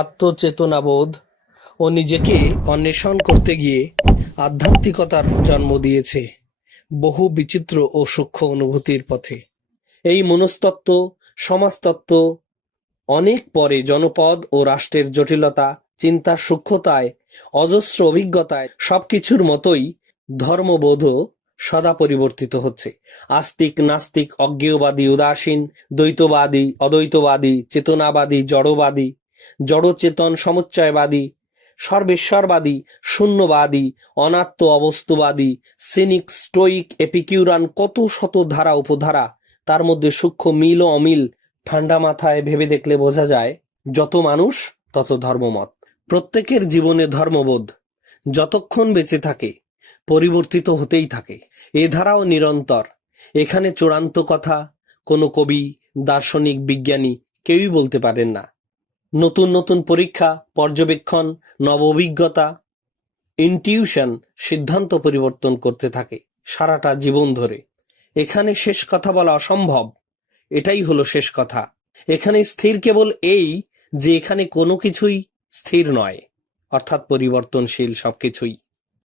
আত্মচেতনাবোধ ও নিজেকে অন্বেষণ করতে গিয়ে আধ্যাত্মিকতার জন্ম দিয়েছে বহু বিচিত্র ও সূক্ষ্ম অনুভূতির পথে। এই মনস্তত্ত্ব, সমাজতত্ত্ব, অনেক পরে জনপদ ও রাষ্ট্রের জটিলতা চিন্তার সূক্ষ্মতায়, অজস্র অভিজ্ঞতায় সবকিছুর মতোই ধর্মবোধও সদা পরিবর্তিত হচ্ছে। আস্তিক, নাস্তিক, অজ্ঞেয়বাদী, উদাসীন, দ্বৈতবাদী, অদ্বৈতবাদী, চেতনাবাদী, জড়বাদী জড়চেতন সমুচ্চয়বাদী, সর্বেশ্বরবাদী, শূন্যবাদী, অনাত্ম অবস্তুবাদী, সিনিক, স্টোইক, এপিকিউরান, কত শত ধারা উপধারা, তার মধ্যে সূক্ষ্ম মিল ও অমিল ঠান্ডা মাথায় ভেবে দেখলে বোঝা যায়, যত মানুষ তত ধর্মমত। প্রত্যেকের জীবনে ধর্মবোধ যতক্ষণ বেঁচে থাকে, পরিবর্তিত হতেই থাকে, এ ধারাও নিরন্তর। এখানে চূড়ান্ত কথা কোনো কবি, দার্শনিক, বিজ্ঞানী কেউই বলতে পারেন না। নতুন নতুন পরীক্ষা, পর্যবেক্ষণ নব অভিজ্ঞতা ইনটিউশন সিদ্ধান্ত পরিবর্তন করতে থাকে সারাটা জীবন ধরে। এখানে শেষ কথা বলা অসম্ভব। এটাই হলো শেষ কথা। এখানে স্থির কেবল এই যে এখানে কোনো কিছুই স্থির নয়, অর্থাৎ পরিবর্তনশীল সবকিছুই।